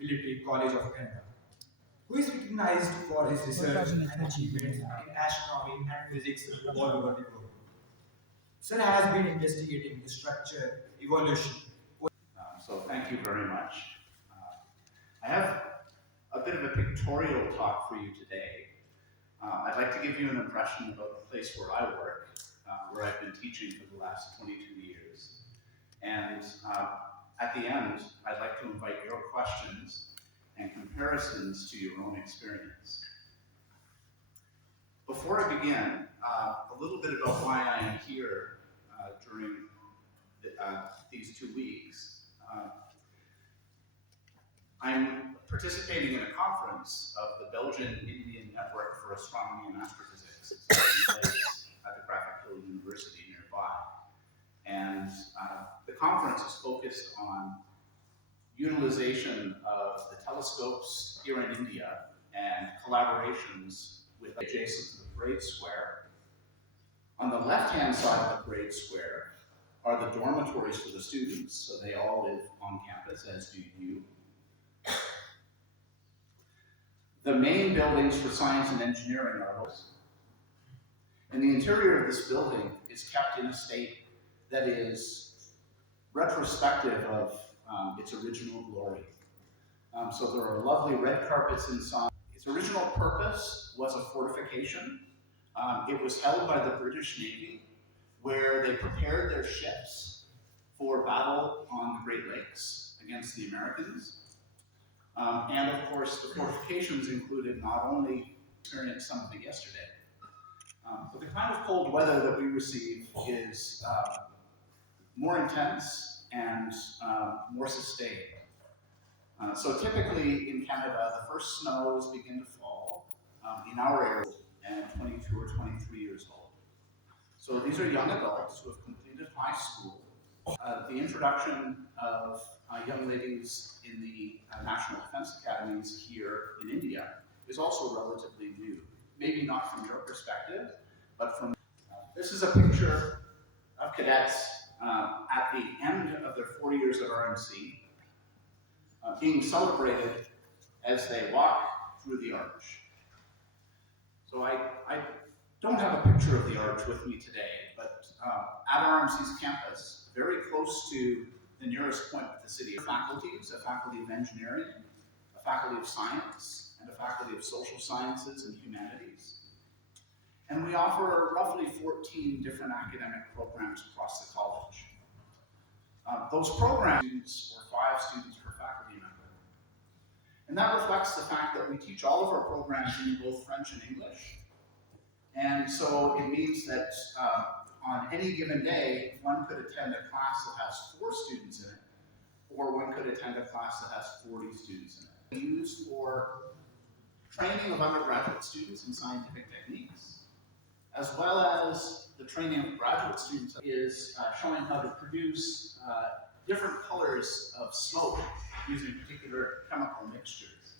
Military College of Canada, who is recognized for his research and achievements in astronomy and physics all over the globe. Sir has been investigating the structure, evolution. So thank you very much. I have a bit of a pictorial talk for you today. I'd like to give you an impression about the place where I work, where I've been teaching for the last 22 years. And at the end, I'd like to invite your questions and comparisons to your own experience. Before I begin, a little bit about why I am here during these 2 weeks. I'm participating in a conference of the Belgian-Indian Network for Astronomy and Astrophysics. It's taking place at the Ghorakhal University nearby. And the conference is focused on utilization of the telescopes here in India and collaborations with adjacent to the parade square. On the left-hand side of the parade square are the dormitories for the students, so they all live on campus, as do you. The main buildings for science and engineering are those. And the interior of this building is kept in a state that is retrospective of its original glory. So there are lovely red carpets inside. Its original purpose was a fortification. It was held by the British Navy, where they prepared their ships for battle on the Great Lakes against the Americans. And of course, the fortifications included not only experienced some of it yesterday, but the kind of cold weather that we receive is more intense and more sustained. So typically in Canada, the first snows begin to fall in our area at 22 or 23 years old. So these are young adults who have completed high school. The introduction of young ladies in the National Defense Academies here in India is also relatively new. Maybe not from your perspective, but from this is a picture of cadets at the end of their 4 years at RMC being celebrated as they walk through the arch. So I don't have a picture of the arch with me today, but at RMC's campus, very close to the nearest point with the city, faculties, a faculty of engineering, a faculty of science, and a faculty of social sciences and humanities. And we offer roughly 14 different academic programs across the college. Those programs are 5 students per faculty member. And that reflects the fact that we teach all of our programs in both French and English. And so it means that on any given day, one could attend a class that has 4 students in it, or one could attend a class that has 40 students in it. Used for training of undergraduate students in scientific techniques, as well as the training of graduate students is showing how to produce different colors of smoke using particular chemical mixtures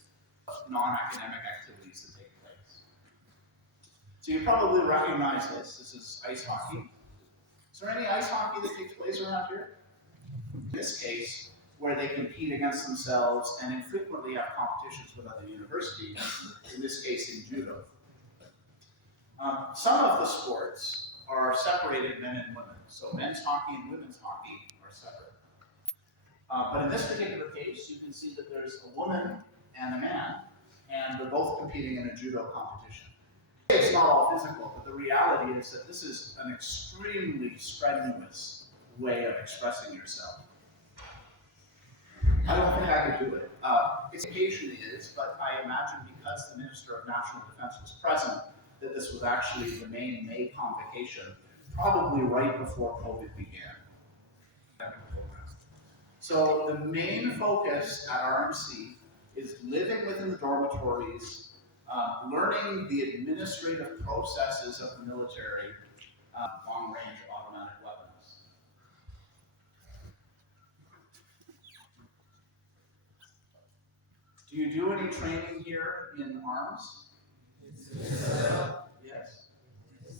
of non-academic activities that take place. So you probably recognize this. This is ice hockey. Is there any ice hockey that takes place around here? In this case, where they compete against themselves and infrequently have competitions with other universities, in this case in judo. Some of the sports are separated men and women. So men's hockey and women's hockey are separate. But in this particular case, you can see that there's a woman and a man, and they're both competing in a judo competition. It's not all physical, but the reality is that this is an extremely strenuous way of expressing yourself. I don't think I could do it. Its occasion is, but I imagine because the Minister of National Defense was present, that this was actually the main May convocation, probably right before COVID began. So the main focus at RMC is living within the dormitories, learning the administrative processes of the military, long-range automatic weapons. Do you do any training here in arms? Yes?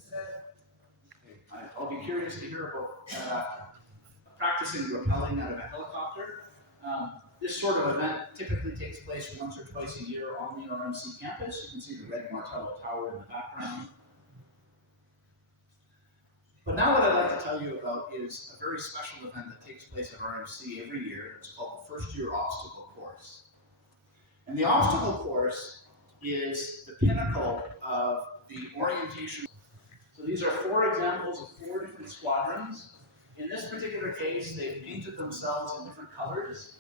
Okay. I'll be curious to hear about practicing rappelling out of a helicopter. This sort of event typically takes place once or twice a year on the RMC campus. You can see the red Martello Tower in the background. But now what I'd like to tell you about is a very special event that takes place at RMC every year. It's called the First Year Obstacle Course. And the obstacle course is the pinnacle of the orientation. So these are 4 examples of 4 different squadrons. In this particular case, they've painted themselves in different colors.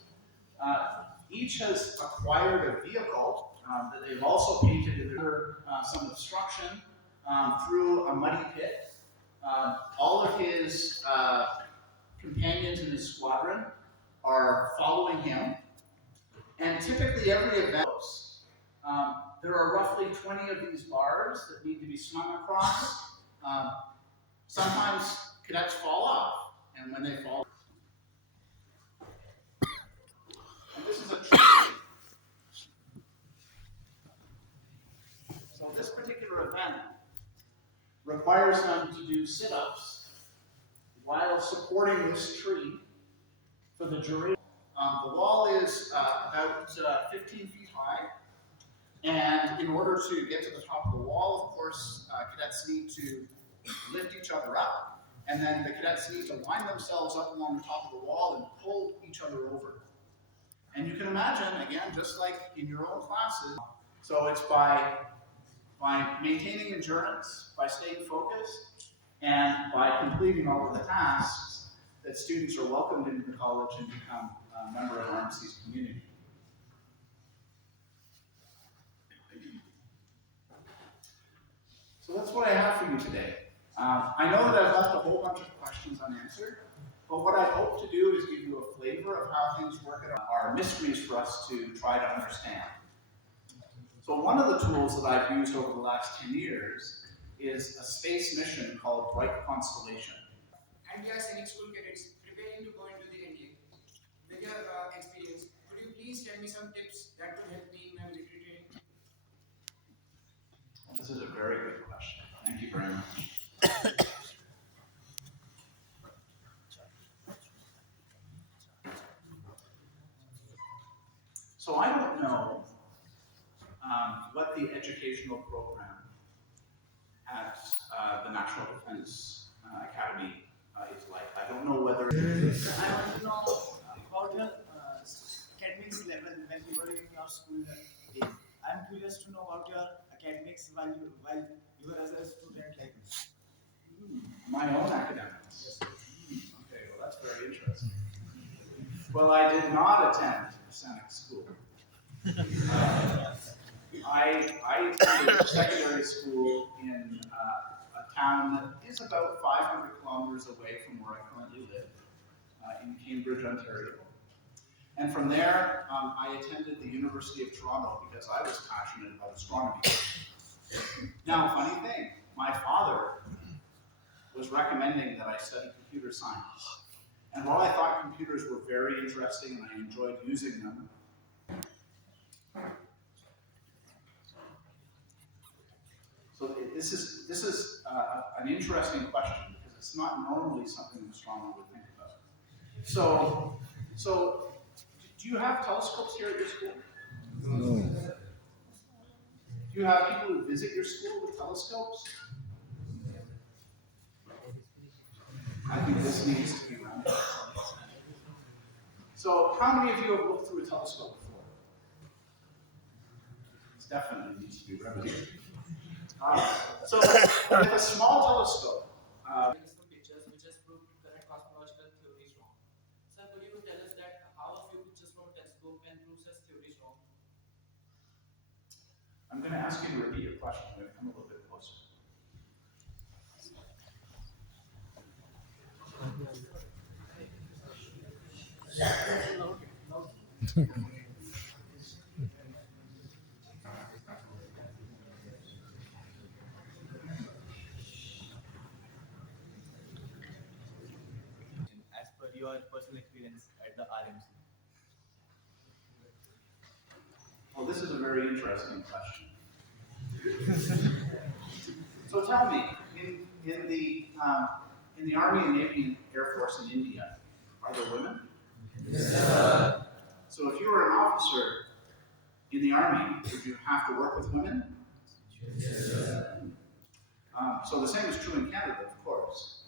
Each has acquired a vehicle that they've also painted under some obstruction through a muddy pit. All of his companions in his squadron are following him. And typically every event, there are roughly 20 of these bars that need to be swung across. Sometimes cadets fall off, and when they fall, and this is a tree. So this particular event requires them to do sit-ups while supporting this tree for the duration. The wall is about 15 feet high, and in order to get to the top of the wall, of course, cadets need to lift each other up, and then the cadets need to line themselves up along the top of the wall and pull each other over. And you can imagine, again, just like in your own classes, so it's by maintaining endurance, by staying focused, and by completing all of the tasks that students are welcomed into the college and become a member of RMC's community. So that's what I have for you today. I know that I've left a whole bunch of questions unanswered, but what I hope to do is give you a flavor of how things work at our mysteries for us to try to understand. So one of the tools that I've used over the last 10 years is a space mission called Bright Constellation. And we are Sainik school cadets preparing to go into the NDA. With your experience, could you please tell me some tips that could help me in my military training? Well, this is a very good question. Thank you very much. So I don't know what the educational program at the National Defense Academy is like. I don't know whether. I want to know about your academics level when you were in your school days. I'm curious to know about your academics while you were as a student like this. My own academics. Okay, well that's very interesting. Well, I did not attend Sainik school. I attended secondary school in a town that is about 500 kilometers away from where I currently live, in Cambridge, Ontario. And from there, I attended the University of Toronto because I was passionate about astronomy. Now, funny thing, my father was recommending that I study computer science. And while I thought computers were very interesting and I enjoyed using them, so this is an interesting question because it's not normally something an astronomer would think about. So do you have telescopes here at your school? No. Do you have people who visit your school with telescopes? I think this needs to be run. So how many of you have looked through a telescope before? This definitely needs to be remedied. So with a small telescope, Some pictures which has proved correct cosmological theories wrong. Sir, could you tell us that how a few pictures from a telescope can prove such theories wrong? I'm going to ask you to repeat your question. I'm going to come a little bit closer. As per your personal experience at the RMC. Well, this is a very interesting question. So tell me, in the Army and Navy and Air Force in India, are there women? Yes. So if officer in the Army, would you have to work with women? So the same is true in Canada, of course.